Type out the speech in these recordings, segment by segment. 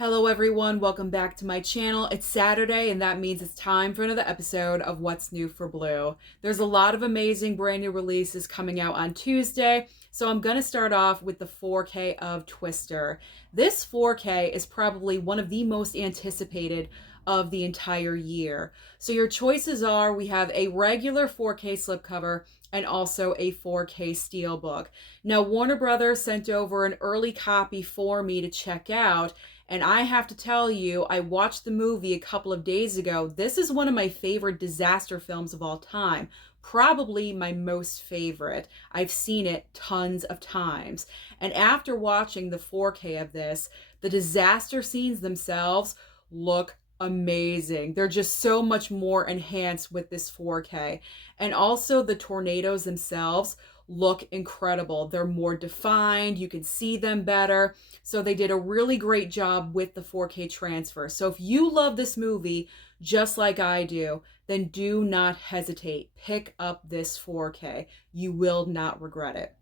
Hello everyone, welcome back to my channel. It's Saturday and that means it's time for another episode of What's New for Blue. There's a lot of amazing brand new releases coming out on Tuesday, so I'm going to start off with the 4K of Twister. This 4K is probably one of the most anticipated of the entire year. So your choices are, we have a regular 4K slipcover and also a 4K steelbook. Now Warner Brothers sent over an early copy for me to check out. And I have to tell you, I watched the movie a couple of days ago. This is one of my favorite disaster films of all time. Probably my most favorite. I've seen it tons of times. And after watching the 4K of this, the disaster scenes themselves look amazing. They're just so much more enhanced with this 4K. And also the tornadoes themselves look incredible. They're more defined. You can see them better. So they did a really great job with the 4K transfer. So if you love this movie just like I do, then do not hesitate. Pick up this 4K. You will not regret it.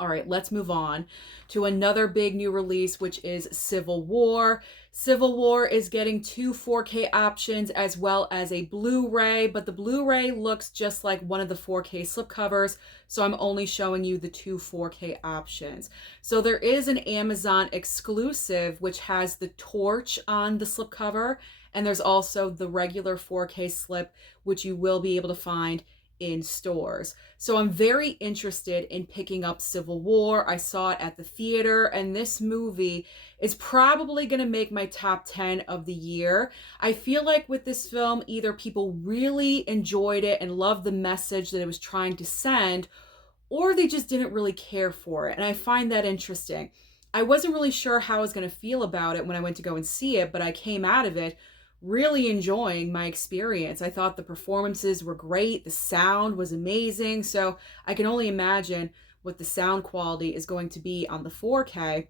All right, let's move on to another big new release, which is Civil War. Civil War is getting two 4K options as well as a Blu-ray, but the Blu-ray looks just like one of the 4K slipcovers, so I'm only showing you the two 4K options. So there is an Amazon exclusive, which has the torch on the slipcover, and there's also the regular 4K slip, which you will be able to find in stores. So I'm very interested in picking up Civil War. I saw it at the theater, and this movie is probably going to make my top 10 of the year. I feel like with this film, either people really enjoyed it and loved the message that it was trying to send, or they just didn't really care for it. And I find that interesting. I wasn't really sure how I was going to feel about it when I went to go and see it, but I came out of it really enjoying my experience. I thought the performances were great. The sound was amazing. So I can only imagine what the sound quality is going to be on the 4K.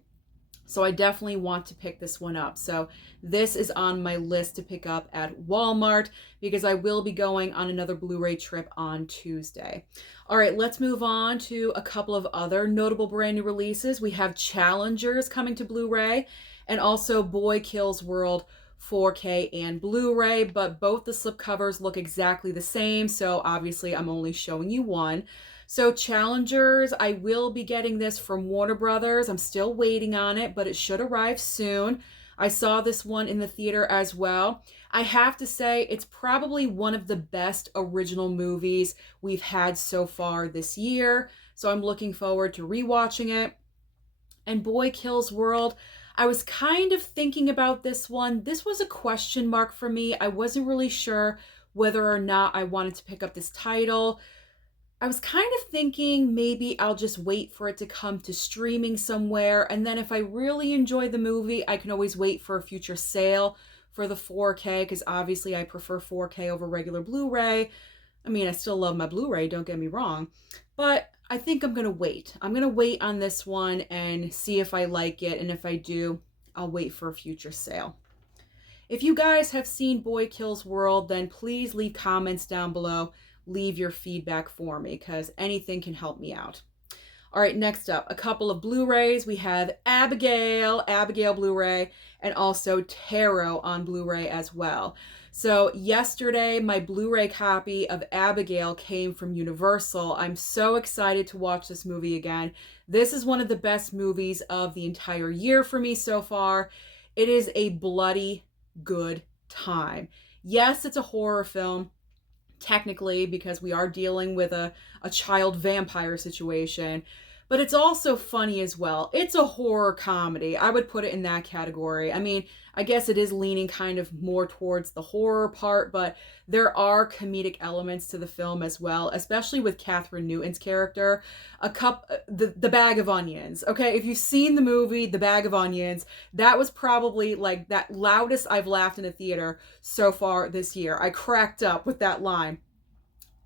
So I definitely want to pick this one up. So this is on my list to pick up at Walmart because I will be going on another Blu-ray trip on Tuesday. All right, let's move on to a couple of other notable brand new releases. We have Challengers coming to Blu-ray and also Boy Kills World 4K and Blu-ray, but both the slipcovers look exactly the same, so obviously I'm only showing you one. So Challengers, I will be getting this from Warner Brothers. I'm still waiting on it, but it should arrive soon. I saw this one in the theater as well. I have to say, it's probably one of the best original movies we've had so far this year, so I'm looking forward to rewatching it. And Boy Kills World, I was kind of thinking about this one. This was a question mark for me. I wasn't really sure whether or not I wanted to pick up this title. I was kind of thinking maybe I'll just wait for it to come to streaming somewhere. And then if I really enjoy the movie, I can always wait for a future sale for the 4K, because obviously I prefer 4K over regular Blu-ray. I mean, I still love my Blu-ray, don't get me wrong. But I think I'm going to wait. I'm going to wait on this one and see if I like it. And if I do, I'll wait for a future sale. If you guys have seen Boy Kills World, then please leave comments down below. Leave your feedback for me because anything can help me out. All right, next up, a couple of Blu-rays. We have Abigail Blu-ray, and also Tarot on Blu-ray as well. So yesterday, my Blu-ray copy of Abigail came from Universal. I'm so excited to watch this movie again. This is one of the best movies of the entire year for me so far. It is a bloody good time. Yes, it's a horror film, technically, because we are dealing with a child vampire situation, but it's also funny as well. It's a horror comedy. I would put it in that category. I mean, I guess it is leaning kind of more towards the horror part, but there are comedic elements to the film as well, especially with Catherine Newton's character. The Bag of Onions. Okay, if you've seen the movie The Bag of Onions, that was probably like that loudest I've laughed in a theater so far this year. I cracked up with that line.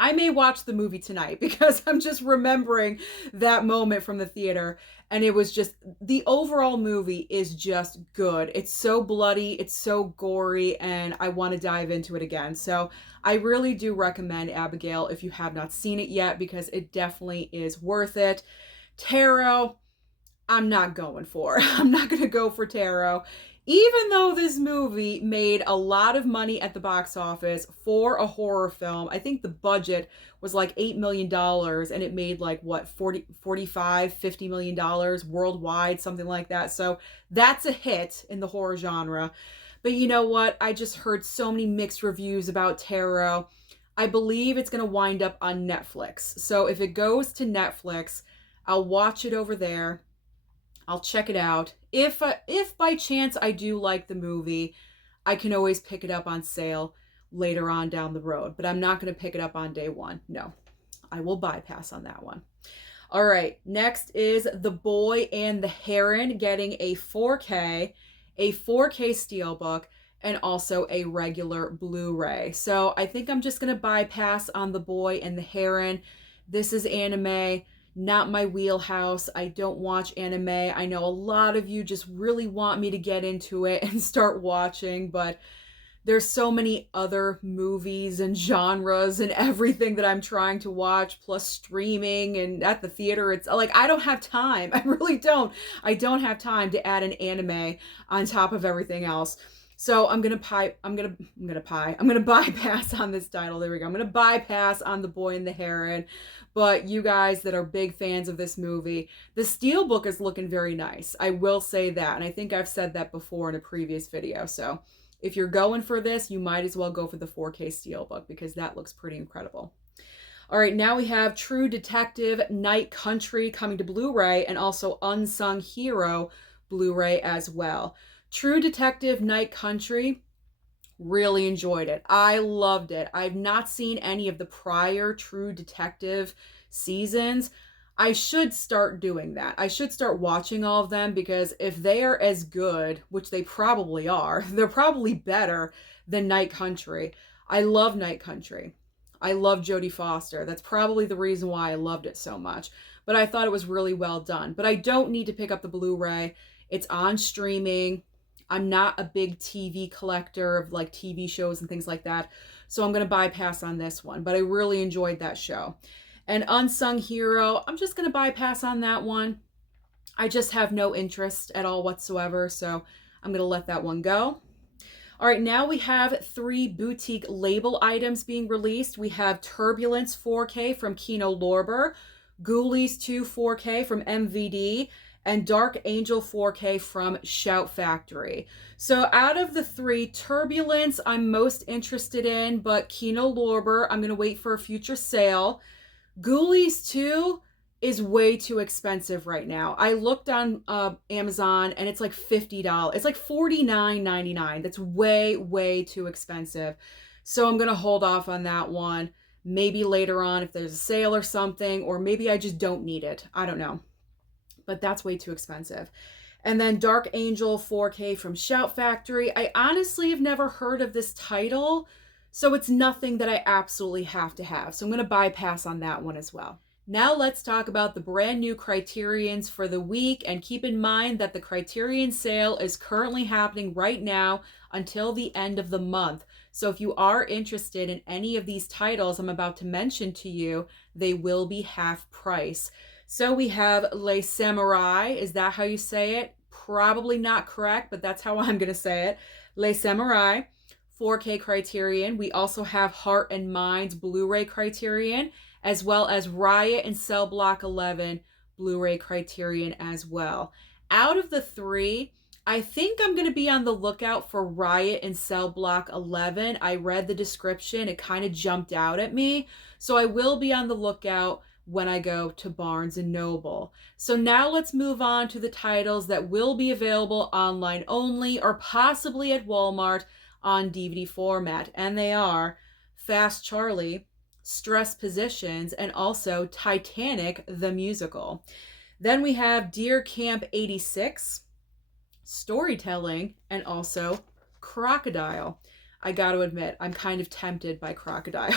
I may watch the movie tonight because I'm just remembering that moment from the theater, and it was just, the overall movie is just good. It's so bloody, it's so gory, and I want to dive into it again. So I really do recommend Abigail if you have not seen it yet, because it definitely is worth it. Tarot, I'm not going for. I'm not going to go for Tarot. Even though this movie made a lot of money at the box office for a horror film, I think the budget was like $8 million and it made like what, 40, 45, $50 million worldwide, something like that. So that's a hit in the horror genre. But you know what? I just heard so many mixed reviews about Tarot. I believe it's going to wind up on Netflix. So if it goes to Netflix, I'll watch it over there. I'll check it out. If by chance I do like the movie, I can always pick it up on sale later on down the road. But I'm not going to pick it up on day one. No, I will bypass on that one. All right, next is The Boy and the Heron getting a 4K Steelbook, and also a regular Blu-ray. So I think I'm just going to bypass on The Boy and the Heron. This is anime, not my wheelhouse. I don't watch anime. I know a lot of you just really want me to get into it and start watching, but there's so many other movies and genres and everything that I'm trying to watch, plus streaming and at the theater. It's like, I don't have time. I really don't. I don't have time to add an anime on top of everything else. So I'm gonna bypass on this title. There we go. I'm gonna bypass on The Boy and the Heron. But you guys that are big fans of this movie, the Steelbook is looking very nice. I will say that. And I think I've said that before in a previous video. So if you're going for this, you might as well go for the 4K Steelbook because that looks pretty incredible. All right, now we have True Detective Night Country coming to Blu-ray, and also Unsung Hero Blu-ray as well. True Detective Night Country, really enjoyed it. I loved it. I've not seen any of the prior True Detective seasons. I should start doing that. I should start watching all of them, because if they are as good, which they probably are, they're probably better than Night Country. I love Night Country. I love Jodie Foster. That's probably the reason why I loved it so much. But I thought it was really well done. But I don't need to pick up the Blu-ray. It's on streaming. I'm not a big TV collector of like TV shows and things like that. So I'm going to bypass on this one. But I really enjoyed that show. And Unsung Hero, I'm just going to bypass on that one. I just have no interest at all whatsoever. So I'm going to let that one go. All right, now we have 3 boutique label items being released. We have Turbulence 4K from Kino, Ghoulies 2 4K from MVD, and Dark Angel 4K from Shout Factory. So out of the 3, Turbulence I'm most interested in, but Kino, I'm going to wait for a future sale. Ghoulies 2 is way too expensive right now. I looked on Amazon and it's like $50. It's like $49.99. That's way, way too expensive. So I'm going to hold off on that one. Maybe later on if there's a sale or something, or maybe I just don't need it. I don't know. But that's way too expensive. And then Dark Angel 4K from Shout Factory. I honestly have never heard of this title, so it's nothing that I absolutely have to have. So I'm going to bypass on that one as well. Now let's talk about the brand new Criterions for the week, and keep in mind that the Criterion sale is currently happening right now until the end of the month. So if you are interested in any of these titles I'm about to mention to you, they will be half price. So we have Les Samourai. Is that how you say it? Probably not correct, but that's how I'm going to say it. Les Samourai, 4K Criterion. We also have Heart and Minds Blu-ray Criterion, as well as Riot and Cell Block 11 Blu-ray Criterion as well. Out of the 3, I think I'm going to be on the lookout for Riot and Cell Block 11. I read the description. It kind of jumped out at me. So I will be on the lookout when I go to Barnes & Noble. So now let's move on to the titles that will be available online only, or possibly at Walmart on DVD format. And they are Fast Charlie, Stress Positions, and also Titanic the Musical. Then we have Deer Camp 86, Storytelling, and also Crocodile. I got to admit, I'm kind of tempted by Crocodile.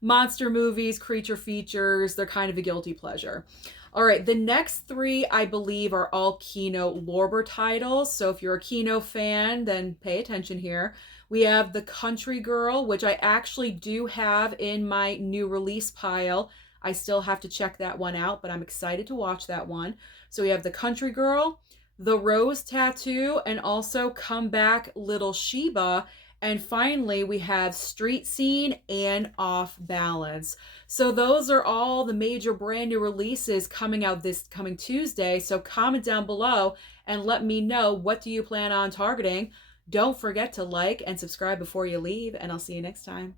Monster movies, creature features, they're kind of a guilty pleasure. All right, the next 3, I believe, are all Kino titles. So if you're a Kino fan, then pay attention here. We have The Country Girl, which I actually do have in my new release pile. I still have to check that one out, but I'm excited to watch that one. So we have The Country Girl, The Rose Tattoo, and also Come Back Little Sheba. And finally, we have Street Scene and Off Balance. So those are all the major brand new releases coming out this coming Tuesday. So comment down below and let me know, what do you plan on targeting? Don't forget to like and subscribe before you leave, and I'll see you next time.